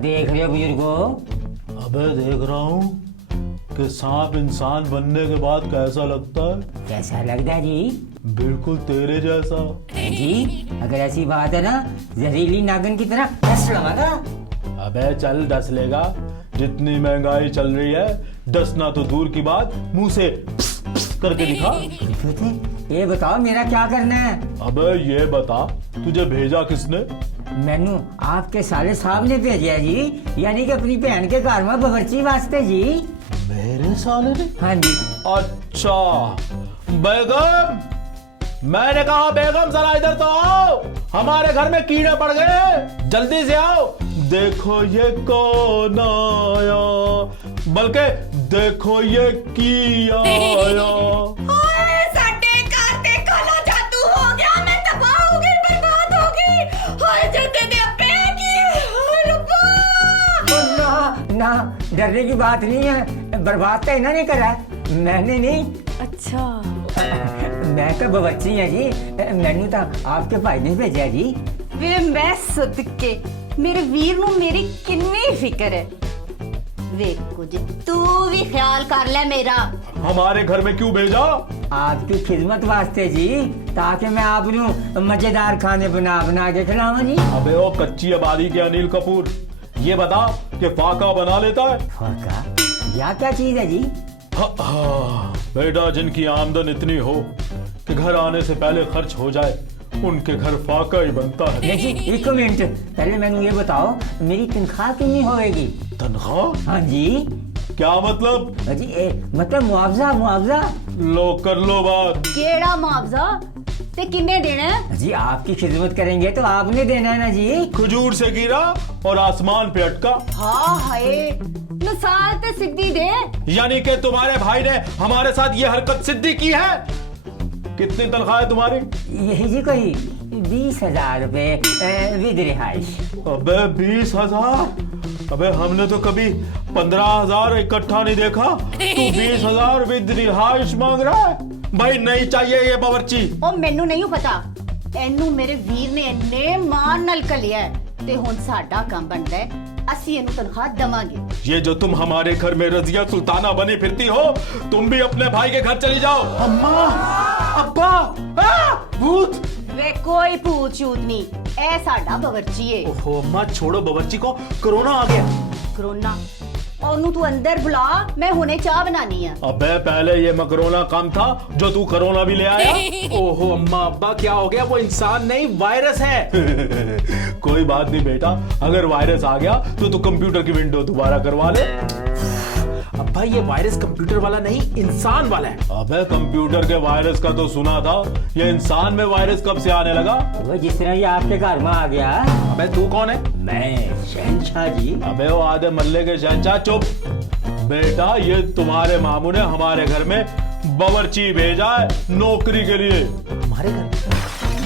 देख रहे हो बुजुर्गो? अबे देख रहा हूँ कि सांप इंसान बनने के बाद कैसा लगता है। कैसा लगता है जी? बिल्कुल तेरे जैसा। जी अगर ऐसी बात है ना, जहरीली नागिन की तरह डस लगा। अबे चल डस लेगा, जितनी महंगाई चल रही है डसना तो दूर की बात, मुंह से करके दिखा। ये बताओ मेरा क्या करना है? अबे ये बता तुझे भेजा किसने? मैनू आपके साले साहब ने भेजा जी, यानी कि अपनी बहन के घर में बावर्ची वास्ते जी। मेरे साले ने? हाँ जी। अच्छा बेगम, मैंने कहा बेगम जरा इधर तो आओ, हमारे घर में कीड़े पड़ गए, जल्दी से आओ। देखो ये कौन आया, बल्कि देखो ये की आया। ना डरने की बात नहीं है, बर्बाद तो इन्होंने करा, मैंने नहीं। अच्छा मैं तो बच्ची है जी, मैनू तो आपके भाई ने भेजा जी। वे मैं सदके मेरे वीर नू मेरी कितनी फिक्र है। वे कुछ तू भी ख्याल कर ले मेरा। हमारे घर में क्यों भेजा? आपकी खिदमत वास्ते जी, ताकि मैं आपनू मजेदार खाने बना बना के खिलाऊं जी। अबे ओ कच्ची आबादी के अनिल कपूर, ये बता कि फाका बना लेता है? फाका? यह क्या चीज है जी? बेटा, जिनकी आमदन इतनी हो कि घर आने से पहले खर्च हो जाए, उनके घर फाका ही बनता है। जी एक मिनट, पहले मैंने ये बताओ मेरी तनख्वाह कितनी होएगी? तनख्वाह? हाँ जी। क्या मतलब? जी मतलब मुआवजा। मुआवजा लो कर लो बात। केड़ा मुआवजा ते किन्ने देना है? जी आपकी खिदमत करेंगे तो आपने देना है ना जी। खजूर से गिरा और आसमान पे अटका। हाँ हाय, मिसाल ते सिद्धि दे। यानी कि तुम्हारे भाई ने हमारे साथ ये हरकत सिद्धि की है। कितनी तनख्वाह है तुम्हारी? यही जी कोई 20,000 रुपए विद रिहाइश। अबे 20,000? अबे हमने तो कभी 15,000 इकट्ठा नहीं देखा, तू 20,000 विद रिहाइश मांग रहा है? भाई नहीं चाहिए ये बावर्ची। ओ मैनू नहीं पता, एनू मेरे वीर ने इन्ने मान नाल कलिया है ते हुन साडा काम बनदा है ਅਸੀਂ ਇਹਨੂੰ तनख्वाह दवांगे। ये जो तुम हमारे घर में रजिया सुल्ताना बनी फिरती हो, तुम भी अपने भाई के घर चली जाओ। अम्मा, अब्बा, भूत। वे कोई पूछ छूत नहीं, ए साडा बावर्ची है। ओहो अम्मा छोड़ो बावर्ची को, कोरोना आ गया। कोरोना? ओनू तू अंदर बुला, मैं हुने चाय बनानी है। अबे पहले ये मकरोना काम था जो तू कोरोना भी ले आया। ओहो अम्मा अब्बा क्या हो गया, वो इंसान नहीं वायरस है। कोई बात नहीं बेटा, अगर वायरस आ गया तो तू कंप्यूटर की विंडो दोबारा करवा ले। अब्बा ये वायरस कंप्यूटर वाला नहीं, इंसान वाला है। अबे कंप्यूटर के वायरस का तो सुना था, ये इंसान में वायरस कब से आने लगा? वो जिस तरह ये आपके घर में आ गया। अबे तू कौन है? मैं शहनशाह जी। अबे वो आधे मल्ले के शहंशाह। चुप बेटा, ये तुम्हारे मामू ने हमारे घर में बावर्ची भेजा है नौकरी के लिए। हमारे घर?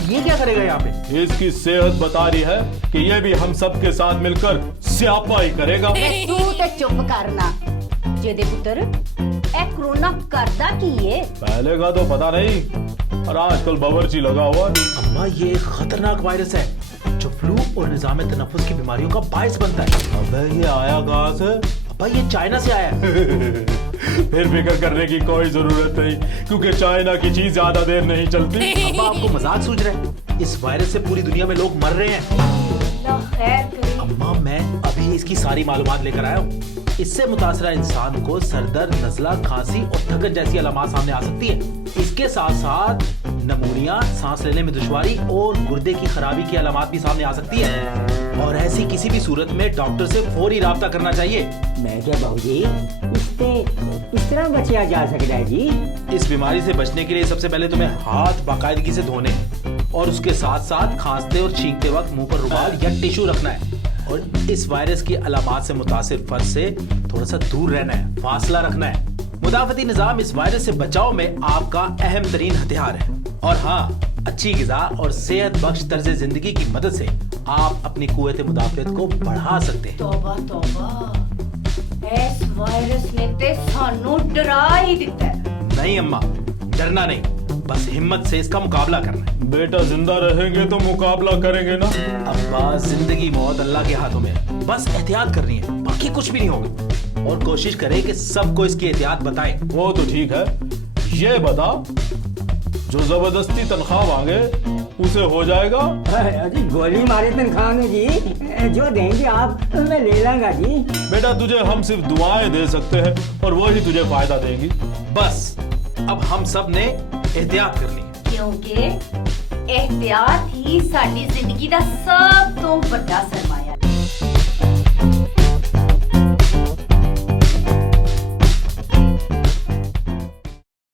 ये क्या करेगा यहाँ पे? इसकी सेहत बता रही है कि ये भी हम सब के साथ मिलकर स्यापा ही करेगा। तू ते चुप करना जेदे पुत्र, ए कोरोना करदा की है? पहले का तो पता नहीं, और आजकल बावर्ची लगा हुआ। अम्मा ये एक खतरनाक वायरस है जो फ्लू और निजाम तनफ्फुस की बीमारियों का बायस बनता है। अबे ये आया कहाँ से? अब्बा ये चाइना से आया है। फिर फिक्र करने की कोई जरूरत नहीं, क्योंकि चाइना की चीज ज्यादा देर नहीं चलती। अब्बा आपको मजाक सूझ रहा है? इस वायरस से पूरी दुनिया में लोग मर रहे हैं। खैर करे। अम्मा मैं अभी इसकी सारी मालूमात लेकर आया हूँ। इससे मुतासरा इंसान को सरदर्द, नजला, खांसी और थकन जैसी अलामत सामने आ सकती है। इसके साथ साथ नमूनिया, सांस लेने में दुश्वारी और गुर्दे की खराबी की अलामत भी सामने आ सकती है, और ऐसी किसी भी सूरत में डॉक्टर से फौरी राब्ता करना चाहिए। मैं क्या बहू जी, इससे इस तरह बचा जा सकता है जी? इस बीमारी से बचने के लिए सबसे पहले तुम्हें हाथ बाकायदगी से धोने और उसके साथ साथ खांसते और छींकते वक्त मुंह पर रुमाल या टिश्यू रखना है, और इस वायरस की अलामत से मुतासिर फर्द से थोड़ा सा दूर रहना है, फासला रखना है। मुदाफती निजाम इस वायरस से बचाव में आपका अहम तरीन हथियार है। और हाँ, अच्छी ग़िज़ा और सेहत बख्श तर्ज जिंदगी की मदद से आप अपनी कुव्वत मुदाफ़ियत को बढ़ा सकते हैं। तौबा तौबा, इस वायरस ने ते सानू डरा ही दिता है। नहीं अम्मा, डरना नहीं, बस हिम्मत से इसका मुकाबला करना है। बेटा जिंदा रहेंगे तो मुकाबला करेंगे ना। अब्बा जिंदगी मौत अल्लाह के हाथों में है, बस एहतियात करनी है, बाकी कुछ भी नहीं होगा। और कोशिश करें कि सबको इसकी एहतियात बताएं। वो तो ठीक है, ये बता जो जबरदस्ती तनख्वाह मांगे उसे हो जाएगा? अरे गोली मारे तनख्वाह में जी, जो देंगे आप मैं ले लूंगा जी। बेटा तुझे हम सिर्फ दुआएं दे सकते हैं और वो ही तुझे फायदा देंगी। बस अब हम सब ने एहतियात करनी है, क्योंकि एहतियात ही साडी जिंदगी दा सब तो बड़ा सरमाया।